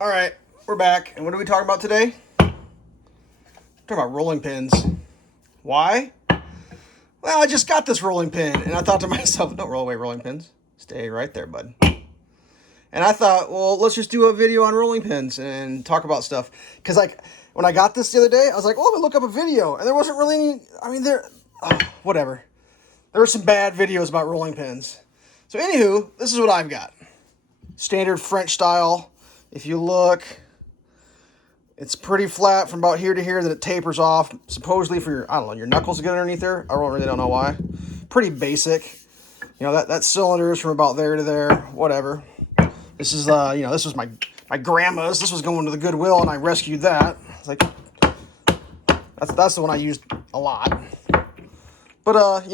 All right, we're back. And what are we talking about today? We're talking about rolling pins. Why? Well, I just got this rolling pin, and I thought to myself, don't roll away rolling pins. Stay right there, bud. And I thought, well, let's just do a video on rolling pins and talk about stuff. Because, like, when I got this the other day, I was like, let me look up a video. And there wasn't really any, whatever. There were some bad videos about rolling pins. So, anywho, this is what I've got. Standard French style. If you look, it's pretty flat from about here to here, then it tapers off, supposedly for your knuckles to get underneath there. I really don't know why. Pretty basic. You know, that cylinder is from about there to there, whatever. This is, this was my grandma's. This was going to the Goodwill, and I rescued that. It's like, that's the one I used a lot. But,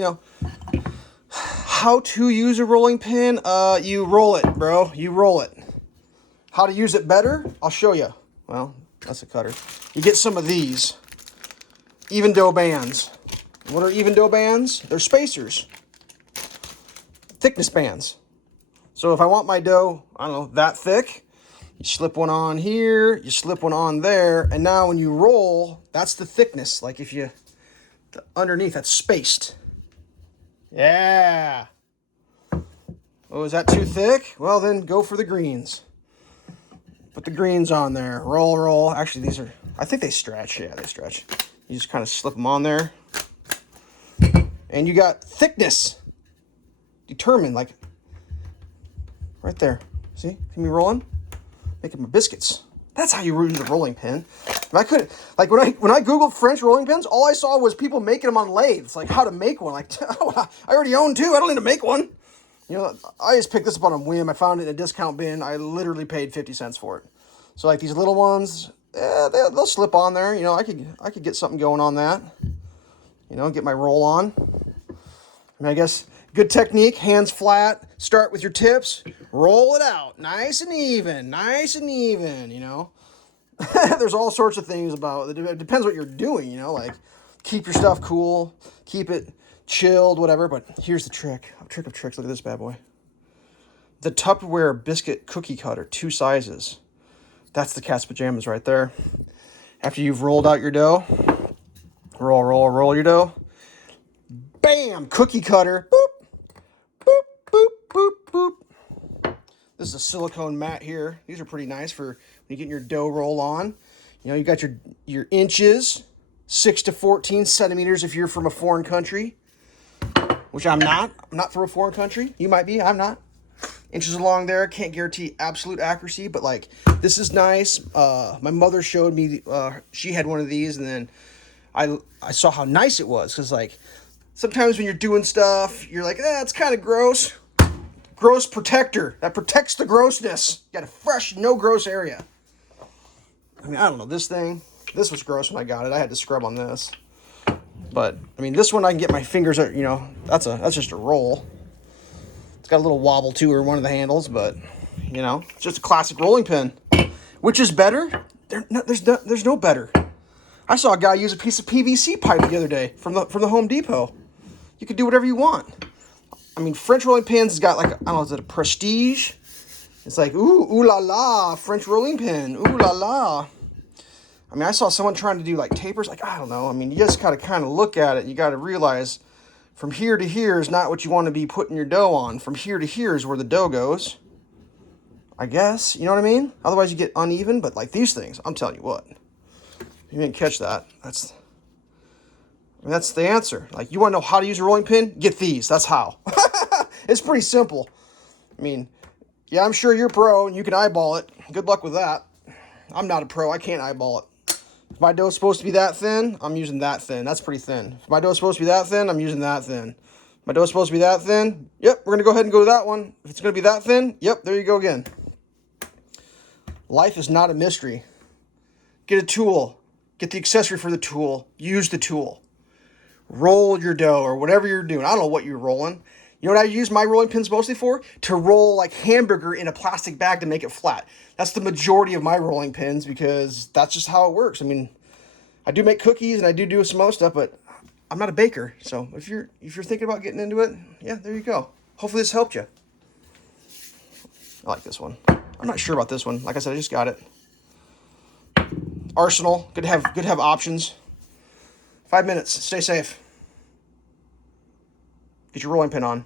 how to use a rolling pin? You roll it, bro. You roll it. How to use it better? I'll show you. Well, that's a cutter. You get some of these. Even dough bands. What are even dough bands? They're spacers. Thickness bands. So if I want my dough, that thick, you slip one on here, you slip one on there, and now when you roll, that's the thickness. Like underneath, that's spaced. Yeah. Oh, is that too thick? Well, then go for the greens. Put the greens on there. Roll, roll. Actually, I think they stretch. Yeah, they stretch. You just kind of slip them on there. And you got thickness. Determined, like, right there. See? See me rolling? Making my biscuits. That's how you use a rolling pin. If I could, like, when I Googled French rolling pins, all I saw was people making them on lathes. Like, how to make one. Like, I already own two. I don't need to make one. You know, I just picked this up on a whim. I found it in a discount bin. I literally paid 50 cents for it. So, like, these little ones, they'll slip on there. You know, I could get something going on that. You know, get my roll on. I guess good technique, hands flat. Start with your tips. Roll it out. Nice and even, you know. There's all sorts of things about it. It depends what you're doing, you know, like keep your stuff cool, keep it chilled, whatever. But here's the trick. A trick of tricks. Look at this bad boy. The Tupperware biscuit cookie cutter, 2 sizes. That's the cat's pajamas right there. After you've rolled out your dough, roll your dough. Bam! Cookie cutter. Boop, boop, boop, boop, boop. This is a silicone mat here. These are pretty nice for when you're getting your dough roll on. You know, you got your inches, 6 to 14 centimeters if you're from a foreign country, which I'm not. I'm not from a foreign country. You might be. I'm not. Inches along there. Can't guarantee absolute accuracy, but, like, this is nice. My mother showed me, she had one of these, and then I saw how nice it was, because, like, sometimes when you're doing stuff, you're like, it's kind of gross. Gross protector. That protects the grossness. You got a fresh, no gross area. I mean, I don't know. This was gross when I got it. I had to scrub on this. But, I mean, this one I can get my fingers, that's just a roll. It's got a little wobble to her, one of the handles, but, it's just a classic rolling pin. Which is better? There's no better. I saw a guy use a piece of PVC pipe the other day from the Home Depot. You could do whatever you want. I mean, French rolling pins has got, like, I don't know, is it a prestige? It's like, ooh la la, French rolling pin, ooh la la. I mean, I saw someone trying to do, like, tapers. Like, I don't know. I mean, you just got to kind of look at it. You got to realize from here to here is not what you want to be putting your dough on. From here to here is where the dough goes. I guess, you know what I mean? Otherwise you get uneven, but, like, these things, I'm telling you what. You didn't catch that. That's the answer. Like, you want to know how to use a rolling pin? Get these. That's how. It's pretty simple. I mean, yeah, I'm sure you're pro and you can eyeball it. Good luck with that. I'm not a pro. I can't eyeball it. If my dough's supposed to be that thin, I'm using that thin. That's pretty thin. If my dough's supposed to be that thin, I'm using that thin. If my dough's supposed to be that thin, yep, we're going to go ahead and go to that one. If it's going to be that thin, yep, there you go again. Life is not a mystery. Get a tool. Get the accessory for the tool. Use the tool. Roll your dough or whatever you're doing. I don't know what you're rolling. You know what I use my rolling pins mostly for? To roll, like, hamburger in a plastic bag to make it flat. That's the majority of my rolling pins because that's just how it works. I mean, I do make cookies and I do some other stuff, but I'm not a baker. So if you're thinking about getting into it, yeah, there you go. Hopefully this helped you. I like this one. I'm not sure about this one. Like I said, I just got it. arsenal. Good to have options. 5 minutes. Stay safe. Get your rolling pin on.